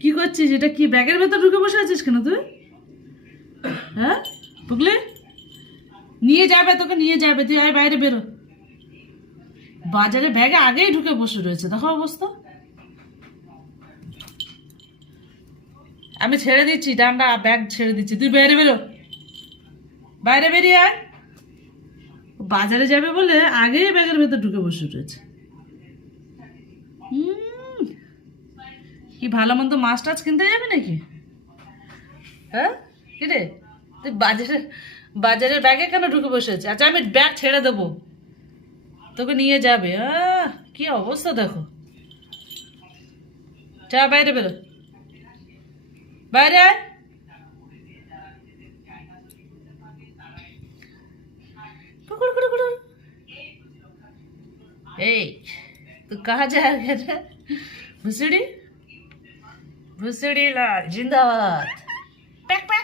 কি করছিস? এটা কি ব্যাগের ভেতর ঢুকে বসে আছিস কেন তুই? হ্যাঁ বুঝলি, নিয়ে যাবে তোকে, নিয়ে যাবে, তুই আয় বাইরে বেরো। বাজারে ব্যাগে আগেই ঢুকে বসে রয়েছে, দেখো অবস্থা। আমি ছেড়ে দিচ্ছি ডান্ডা, ব্যাগ ছেড়ে দিচ্ছি, তুই বাইরে বেরো, বাইরে বেরিয়ে আয়। বাজারে যাবে বলে আগেই ব্যাগের ভেতর ঢুকে বসে রয়েছে। কি ভালো মন্দ মাছ টাছ কিনতে যাবে নাকি? হ্যাঁ কি রে, তুই বাজারের ব্যাগে কেন ঢুকে বসে আছে? আচ্ছা আমি ব্যাগ ছেড়ে দেবো, তোকে নিয়ে যাবে। কি অবস্থা দেখো, যা বাইরে বেরো, বাইরে আয়। कुकुर कुकुर कुकुर। ए, तू कहाँ जाएगा रे? भुसड़ी भुसड़ी लाल जिंदाबाद। Pack pack.